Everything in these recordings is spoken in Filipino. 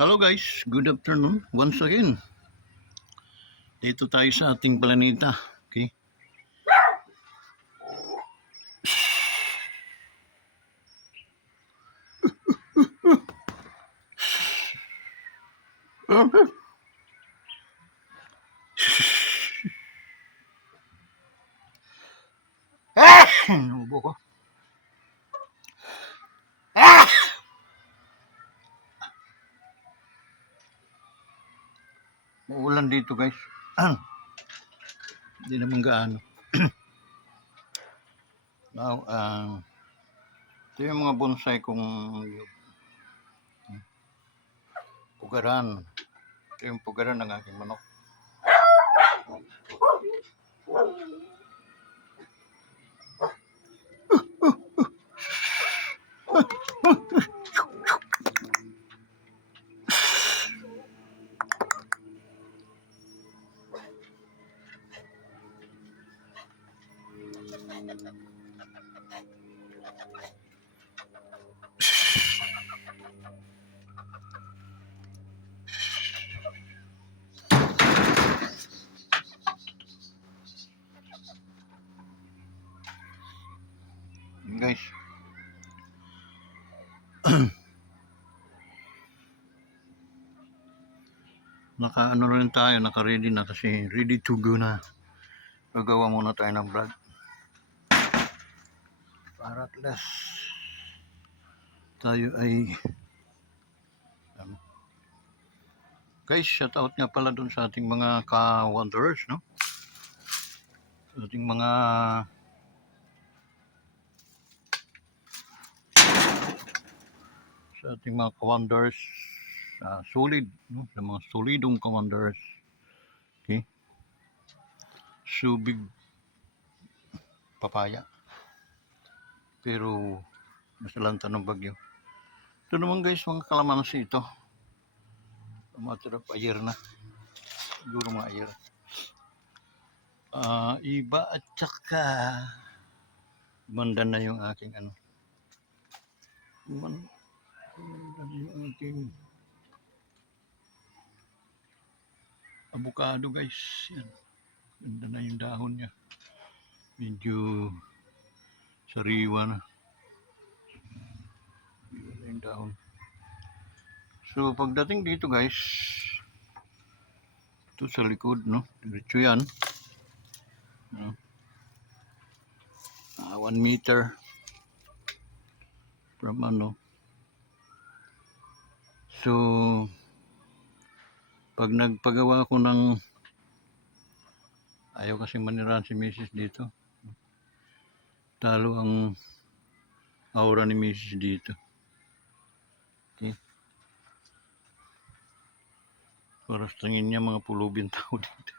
Hello guys, good afternoon once again. Dito tayo sa ating planeta. Okay? Ubo ko. Uulan dito guys. Hindi naman gaano. Now, ito yung mga bonsai kong pugaran. Ito yung pugaran ng aking manok. Guys. Naka-ano rin tayo, naka-ready na kasi ready to go na. Gagawa muna tayo ng vlog. Para at least tayo ay guys, shout out nga pala dun sa ating mga ka-wanderers, no? Sa ating mga ka-wanderers, solid, no? Sa mga solidong ka-wanderers. Okay? Subig papaya. Pero masalanta ng bagyo. Ito naman guys, mga kalamansi ito. Matter of a year na. Siguro mga year. Iba at saka banda na yung aking ano. Banda yung aking avocado guys. Yan. Ganda na yung dahon niya. Medyo sariwa na. Ganda yung dahon. So pagdating dito guys, ito sa likod, no? Diretso yan. 1 meter from ano. So pag nagpagawa ko ng ayaw kasi manirahan si Mrs. dito. Talo ang aura ni Mrs. dito. Okay. Para tingin niya mga pulubing tao dito.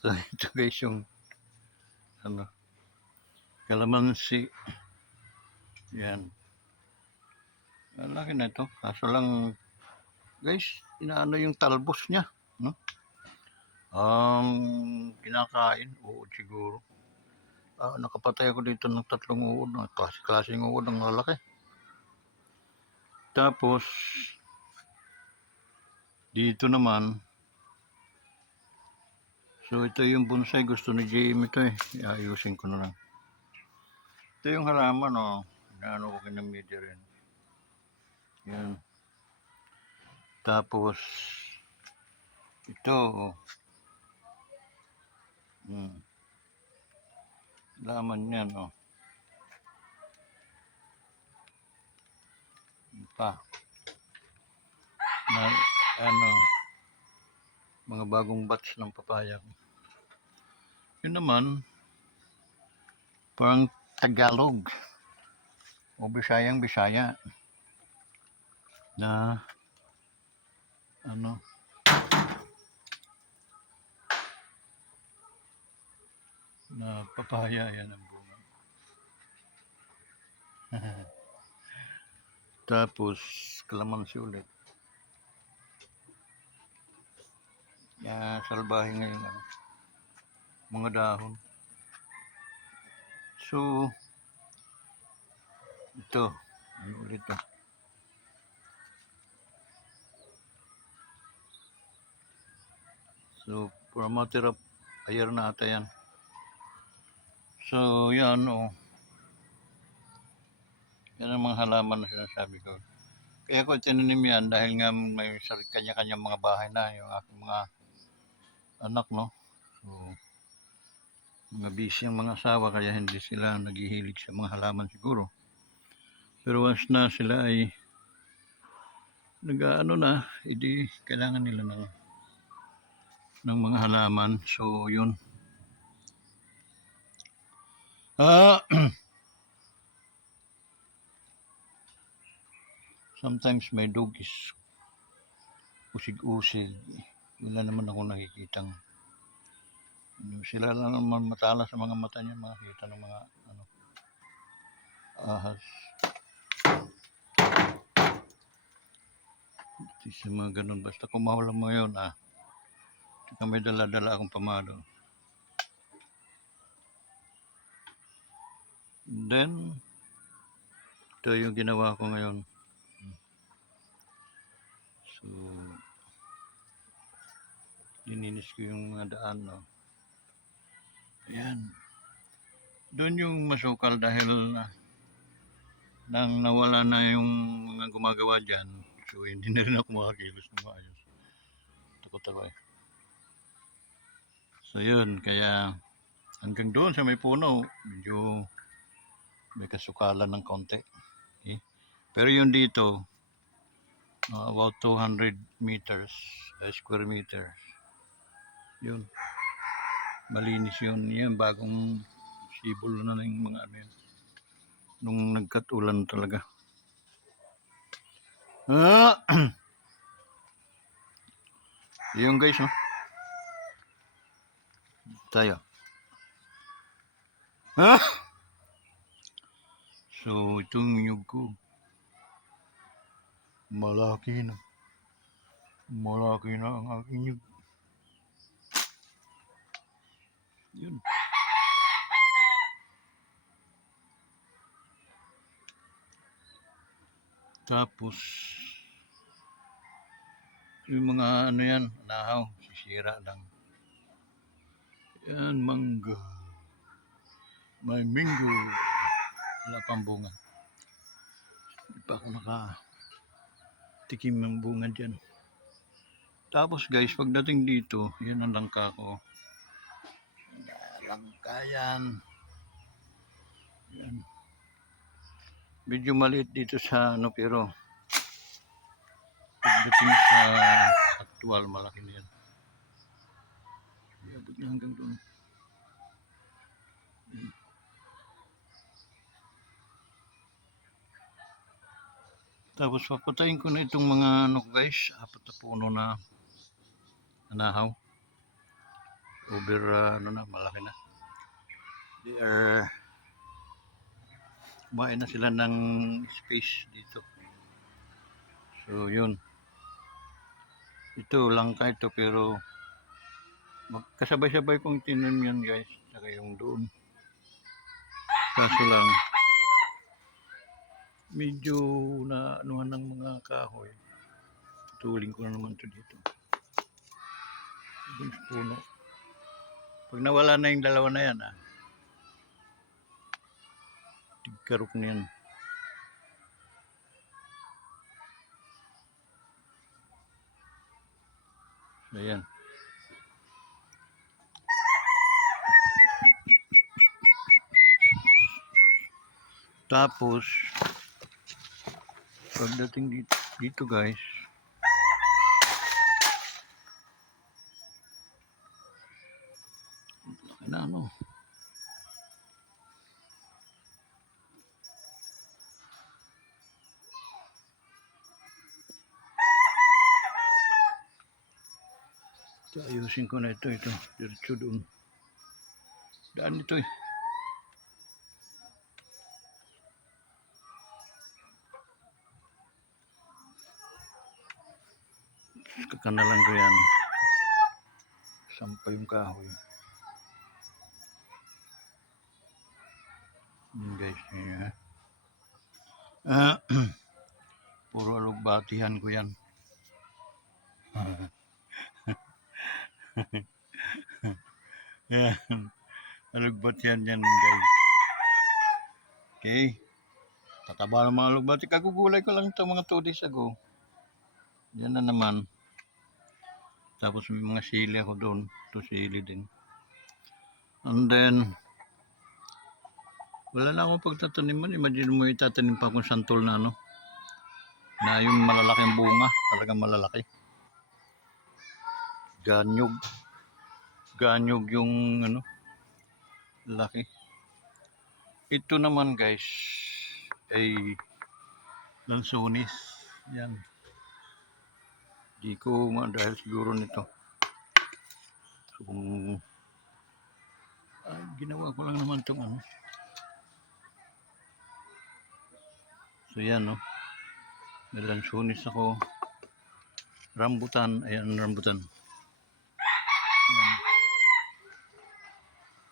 So ito guys yung ano, kalamansi. Yan. Ang laki na ito. Kaso lang guys, inaano yung talbos niya. No? Kinakain. Oo siguro. Nakapatay ako dito ng 3 uod. Klaseng uod ang lalaki. Tapos dito naman, so ito yung bonsai gusto ni Jamie ito eh. Ayusin ko na lang. Ito yung halaman oh. Inaano ko kinamidya rin. Yan. Tapos ito oh. Laman yan oh. Pa. Na, ano, mga bagong batch ng papaya. Yun naman, parang Tagalog o Bisayang Bisaya na ano, na papaya yan ang bunga. Tapos kalamansi ulit. Salbahe ngayon ano, mga dahon. So ito ano ulit to. So, for a matter of a year na ata yan. So, yan o. Yan ang mga halaman na sinasabi ko. Kaya ko tinanim yan dahil nga may kanya-kanyang mga bahay na yung aking mga anak, no? So, mga busy ang mga asawa kaya hindi sila naghihilig sa mga halaman siguro. Pero once na sila ay nag-ano na, edi kailangan nila ng mga halaman. So, yun. Sometimes my dog is usig-usig. Wala naman ako nakikitang sila lang naman matala sa mga mata niya, makikita ng mga ahas. Sa mga ganun, basta kumahula mo yun, saka may dala-dala akong pamalo. Then, ito yung ginawa ko ngayon. So, lininis ko yung mga daan, no? Ayan. Doon yung masukal dahil nang nawala na yung mga gumagawa dyan. So, hindi na rin ako makakilos ng maayos. Takot ako eh. So, yun. Kaya, hanggang doon sa may puno, medyo may kasukalan ng konti. Okay? Pero yun dito, about 200 meters, square meters. Yun. Malinis yun. Yan, bagong sibol na yung mga ano yun. Nung nagkatulan talaga. Yun guys, no? Tayo. So, itong nyug ko. Malaki na. Malaki na ang aking nyug. Yun. Tapos, yung mga ano yan, nahaw, sisira lang. Yan, mangga. May mango. Wala pang bunga. Hindi pa ako nakatikim ng bunga dyan. Tapos guys, pagdating dito, yan ang langka ko. Langka yan. Yan. Medyo maliit dito sa ano, pero pagdating sa actual, malaki na yan. Abot niya hanggang doon. Tapos papatayin ko na itong mga ano guys, apat na puno na nahaw. Over ano na, malaki na. They are kumain na sila ng space dito. So yun. Ito langka ito pero kasabay-sabay kong tinim yan guys. Saka yung doon. Kaso lang medyo na anuhan ng mga kahoy. Tuling ko na naman ito dito. Doon sa puno. Pag nawala na yung dalawa na yan, tigkarok na yan. Ayan. Tapos, pagdating dito guys, na ano, ayusin ko na ito, diretso doon. Daan ito eh. Kakanalan ko yan. Sampay yung kahoy. Guys, puro alugbatihan ko yan. Yan. Alugbat yan guys. Okay. Tataba ng mga alugbat. Kagugulay ko lang ito mga 2 days ago. Yan na naman. Tapos may mga sili ako doon. Ito sili din. And then, wala na akong pagtataniman. Imagine mo itatanim pa akong santol na ano. Na yung malalaking bunga. Talagang malalaki. Ganyog. Ganyog yung ano. Laki. Ito naman guys ay lansones. Yan. Di ko dahil siguro nito. So, ginawa ko lang naman itong ano. So yan no. May lansones ako. Rambutan. Ayan rambutan. Yan.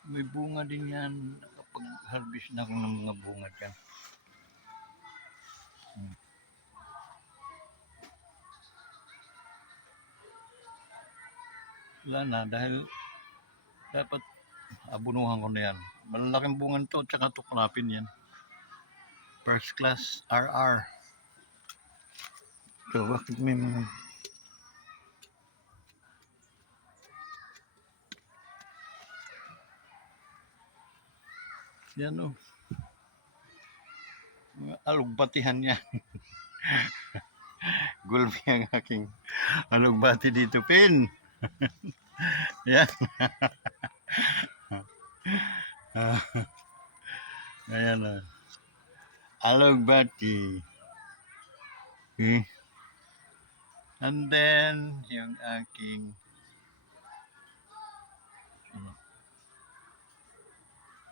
May bunga din yan. Nakapag-harvest na ako ng mga bunga dyan. Wala na dahil dapat abunuhan ko na yan. Malalaking bunga to at saka tuklapin yan. First class RR. So bakit may mga yan o. Mga alugbatihan yan. Gulpi ang aking alugbati dito. Pin! Yan. Ayan o. Alugbati. Okay. And then, yung aking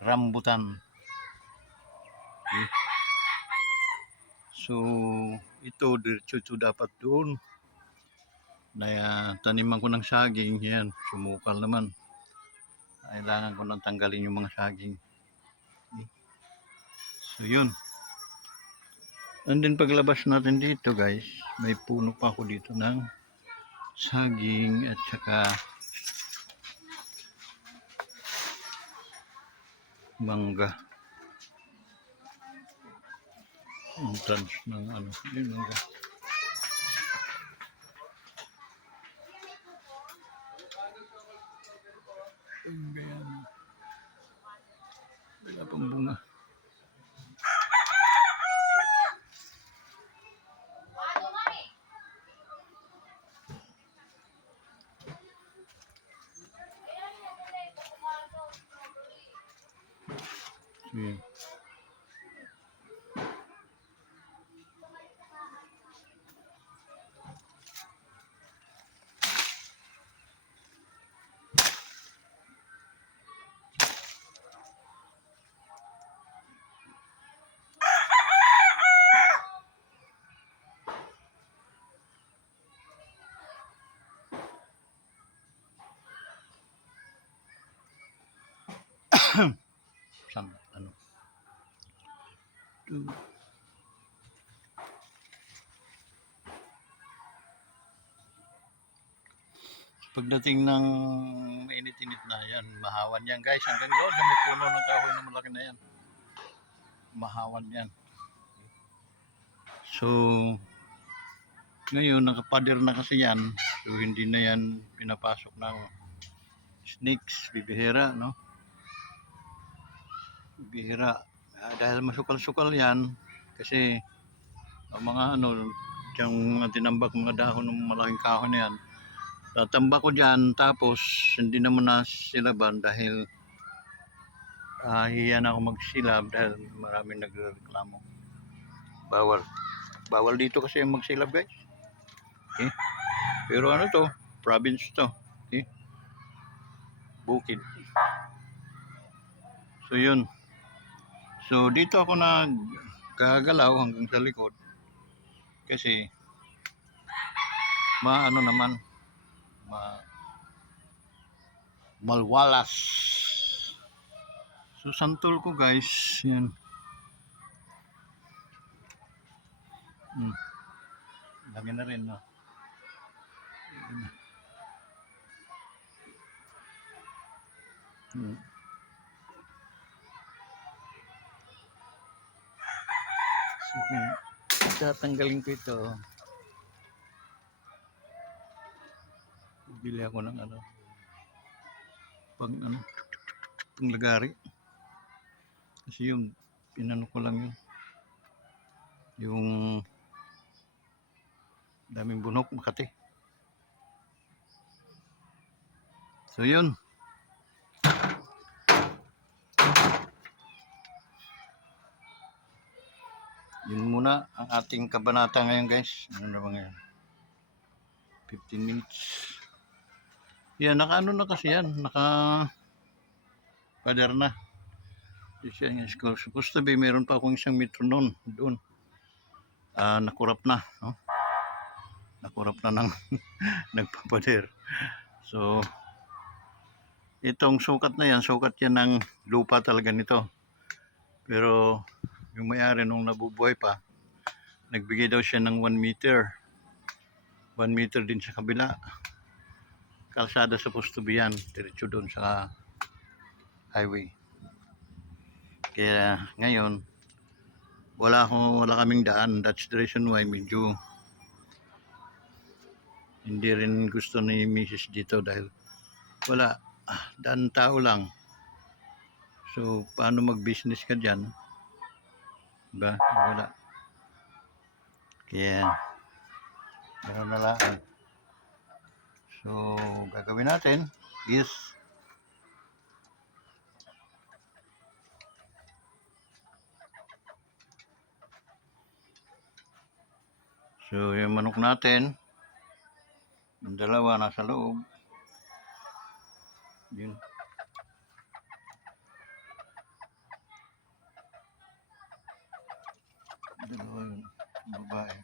rambutan. Okay. So, ito, diretso dapat doon. Na taniman ko ng saging. Yan, sumukal naman. Kailangan ko nang tanggalin yung mga saging. Okay. So, yun. And then paglabas natin dito guys, may puno pa ako dito ng saging at saka mangga. Entrance ng ano, yun mangga. Ganyan. Wala pang bunga. Yan. Ano? Pagdating ng mainit-init na yan, mahawan yan guys. Hanggang doon sa may puno ng kahoy na malaki na yan. Mahawan yan. So, ngayon nakapader na kasi yan. So, hindi na yan pinapasok ng snakes, bibihira, no? Bihira. Dahil masukal-sukal yan, kasi ang mga ano, diyang tinambak mga dahon ng malaking kahoy na yan, tatambak ko dyan, tapos hindi naman na silaban dahil hiya na ako magsilab dahil maraming nagreklamo. Bawal dito kasi yung magsilab guys. Okay? Pero ano to, province to. Okay? Bukid. So yun. So dito ako nagagalaw hanggang sa likod kasi maano naman malwalas. So santol ko guys, yan. Dami na rin no. Hmm. So, kung tatanggalin ko ito, bili ako ng ano, pang ano, panglagari. Kasi yung pinano ko lang yung daming bunok Makati. So yun. Yun muna ang ating kabanata ngayon guys. Ano na ba ngayon? 15 minutes. Yan, naka ano na kasi yan. Naka pader na. Supposed to be, meron pa akong isang metronom doon. Nakurap na. No? Nakurap na ng nagpapader. So, itong sukat na yan, sukat yan ng lupa talaga nito. Pero, yung may-ari nung nabubuhay pa, nagbigay daw siya ng 1 meter. 1 meter din sa kabila. Kalsada supposed to be yan. Diretso doon sa highway. Kaya ngayon, wala kaming daan. That's the reason why medyo hindi rin gusto ni Mrs. dito dahil wala. Daan tao lang. So, paano mag-business ka dyan? Diba? Wala. Kaya, meron na lang. So, gagawin natin is so, yung manok natin, yung dalawa nasa loob. Yun. Dalawa yun. Babae.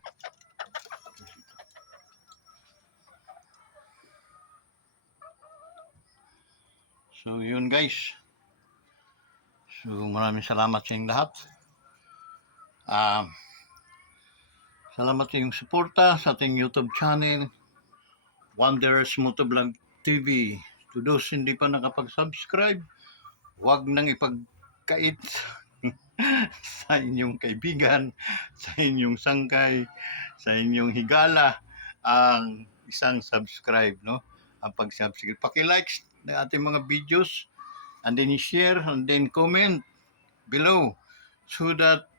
So, yun guys. So, maraming salamat sa inyong lahat. Salamat sa inyong suporta sa ating YouTube channel, Wanderers Motovlog TV. To those hindi pa nakapag-subscribe, huwag nang ipagkait sa inyong kaibigan, sa inyong sangkay, sa inyong higala ang isang subscribe, no? Ang pag-subscribe. Paki-like ng ating mga videos and then share and then comment below so that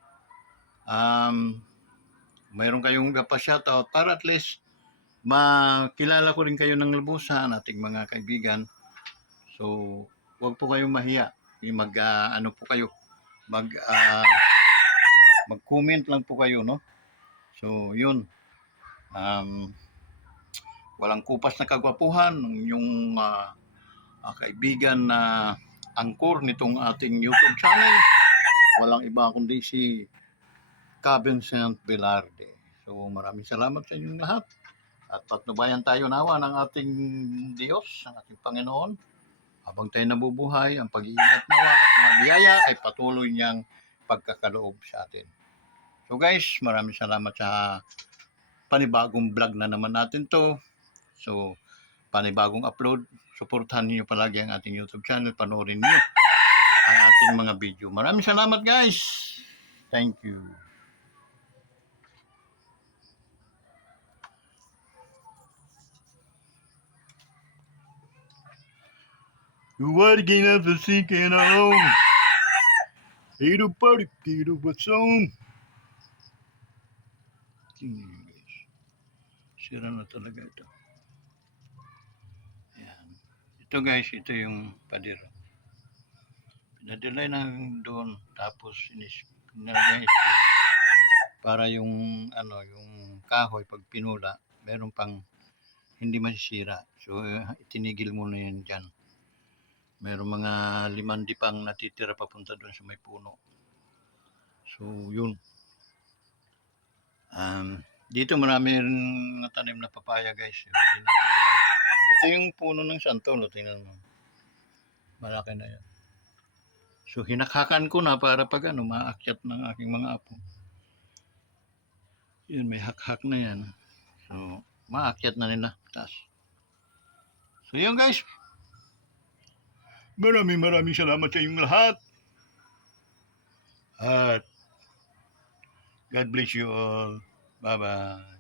mayroon kayong pa-shoutout para at least makilala ko rin kayo ng lubusan, ating mga kaibigan. So, huwag po kayong mahiya. Ano po kayo, mag-comment lang po kayo, no? So, yun. Walang kupas na kagwapuhan ng yung kaibigan na angkor nitong ating YouTube channel. Walang iba kundi si Cabin Saint Velarde. So, maraming salamat sa inyong lahat. At patnubayan tayo nawa ng ating Diyos, ng ating Panginoon. Habang tayo nabubuhay, ang pag-iingat nawa at mga biyaya ay patuloy niyang pagkakaloob sa atin. So guys, maraming salamat sa panibagong vlog na naman natin to. So, panibagong upload. Suportahan niyo palagi ang ating YouTube channel. Panoorin niyo ang ating mga video. Maraming salamat guys. Thank you. Working up the sinking home. Hito party, hito what's on. Sira na talaga ito. Ayan. Ito guys, ito yung pader. Pinadalay na doon, tapos pinalagay para yung yung kahoy pag pinula, meron pang hindi masisira. So, itinigil mo na yan dyan. Meron mga 5 pang natitira papunta doon sa may puno. So, yun. Dito marami rin natanim na papaya guys. Ito yung puno ng santol. Tingnan mo. Malaki na yan. So, hinakhakan ko na para pag maakyat ng aking mga apo. Yun, may hakhak na yan. So, maakyat na nila taas. So, yun guys. Maraming salamat sa inyong lahat. At God bless you all. Bye-bye.